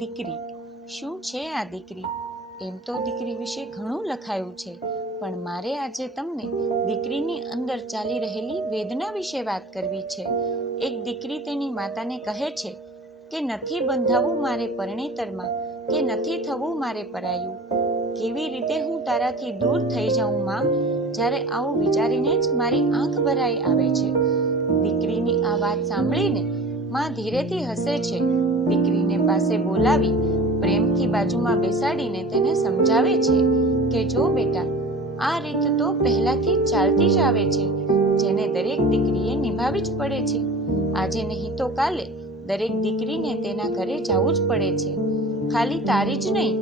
દીકરી. શું છે આ દીકરી? એમ તો દીકરી વિશે ઘણું લખાયું છે, પણ મારે આજે તમને દીકરીની અંદર ચાલી રહેલી વેદના વિશે વાત કરવી છે. એક દીકરી તેની માતાને કહે છે કે નથી બંધાવું મારે પરણેતરમાં, કે નથી થવું મારે પરાયું. કેવી રીતે હું તારાથી દૂર થઈ જાઉં માં? જ્યારે આવું વિચારીને જ મારી આંખ ભરાઈ આવે છે. દીકરીની આ વાત સાંભળીને માં ધીરેથી હસે છે. દીકરીને પાસે બોલાવી પ્રેમથી બાજુમાં બેસાડીને તેને સમજાવે છે કે જો બેટા, આ રીત તો પહેલાથી ચાલતી જ આવે છે, જેને દરેક દીકરીએ નિભાવી જ પડે છે. આજે નહીં તો કાલે દરેક દીકરીને તેના ઘરે જવું જ પડે છે. ખાલી તારી જ નહીં,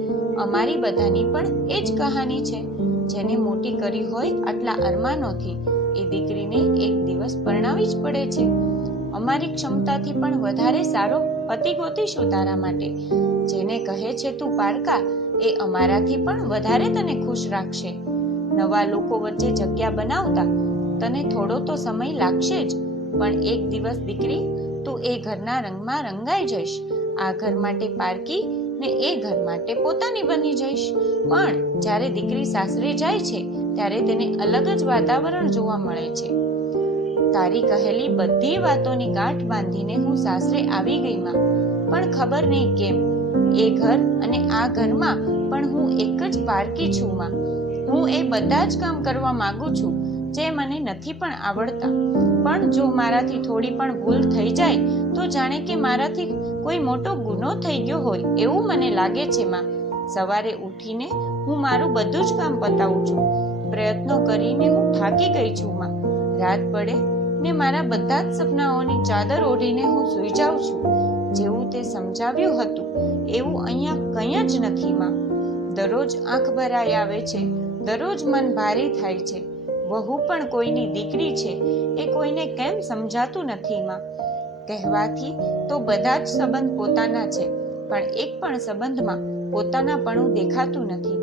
અમારી બધાની પણ એ જ કહાની છે. જેને મોટી કરી હોય આટલા અરમાનોથી, એ દીકરીને એક દિવસ પરણાવી જ પડે છે. અમારી ક્ષમતાથી પણ વધારે સારો પતિ ગોતીશું તારા માટે. જેને કહે છે તું પારકા, એ અમારાથી પણ વધારે તને ખુશ રાખશે. નવા લોકો વચ્ચે જગ્યા બનાવતા તને થોડો તો સમય લાગશે જ, પણ એક દિવસ દીકરી તું એ ઘરના રંગમાં રંગાઈ જઈશ. આ ઘર માટે પારકી ને એ ઘર માટે પોતાની બની જઈશ. પણ જ્યારે દીકરી સાસરે જાય છે ત્યારે તેને અલગ જ વાતાવરણ જોવા મળે છે. તારી કહેલી બધી વાતોની ગાંઠ બાંધીને હું સાસરે આવી ગઈ માં, પણ ખબર નહીં કેમ એ ઘર અને આ ઘરમાં પણ હું એક જ પારકી છું માં. હું એ બધા જ કામ કરવા માંગુ છું જે મને નથી પણ આવડતા, પણ જો મારાથી થોડી પણ ભૂલ થઈ જાય તો જાણે કે મારાથી કોઈ મોટો ગુનો થઈ ગયો હોય એવું મને લાગે છે માં. સવારે ઉઠીને હું મારું બધું જ કામ પતાવું છું. પ્રયત્નો કરીને હું થાકી ગઈ છું માં. રાત પડે ને મારા બધા જ સપનાઓની ચાદર ઓઢીને હું સૂઈ જાઉં છું. જેવું તે સમજાવ્યું હતું એવું અહીંયા કંઈ જ નથી માં. દરરોજ આંખ ભરાઈ આવે છે, દરરોજ મન ભારી થાય છે. વહુ પણ કોઈની દીકરી છે એ કોઈને કેમ સમજાતું નથી માં. કહેવાથી તો બધા જ સંબંધ પોતાના છે, પણ એક પણ સંબંધમાં પોતાનાપણું દેખાતું નથી.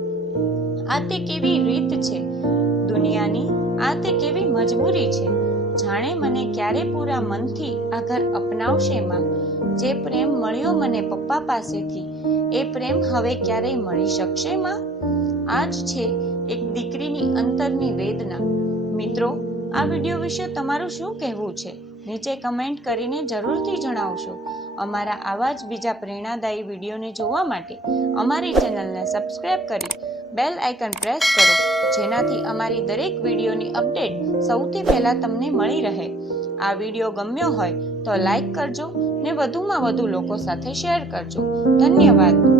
આ તે કેવી રીત છે દુનિયાની, આ તે કેવી મજબૂરી છે. જાણે મને ક્યારે પૂરા મનથી આ ઘર અપનાવશે માં. જે પ્રેમ મળ્યો મને પપ્પા પાસેથી, એ પ્રેમ હવે ક્યારેય મળી શકશે માં? આ જ છે એક દીકરીની અંતરની વેદના. મિત્રો, આ વિડીયો વિશે તમારું શું કહેવું છે? નીચે કમેન્ટ કરીને જરૂરથી જણાવશો. અમારા આવા જ બીજા પ્રેરણાદાયી વિડીયોને જોવા માટે અમારી ચેનલને સબસ્ક્રાઇબ કરી બેલ આઇકન પ્રેસ કરો, જેનાથી અમારી દરેક વિડીયોની અપડેટ સૌથી પહેલા તમને મળી રહે. આ વિડીયો ગમ્યો હોય તો લાઈક કરજો ને વધુમાં વધુ લોકો સાથે શેર કરજો. ધન્યવાદ.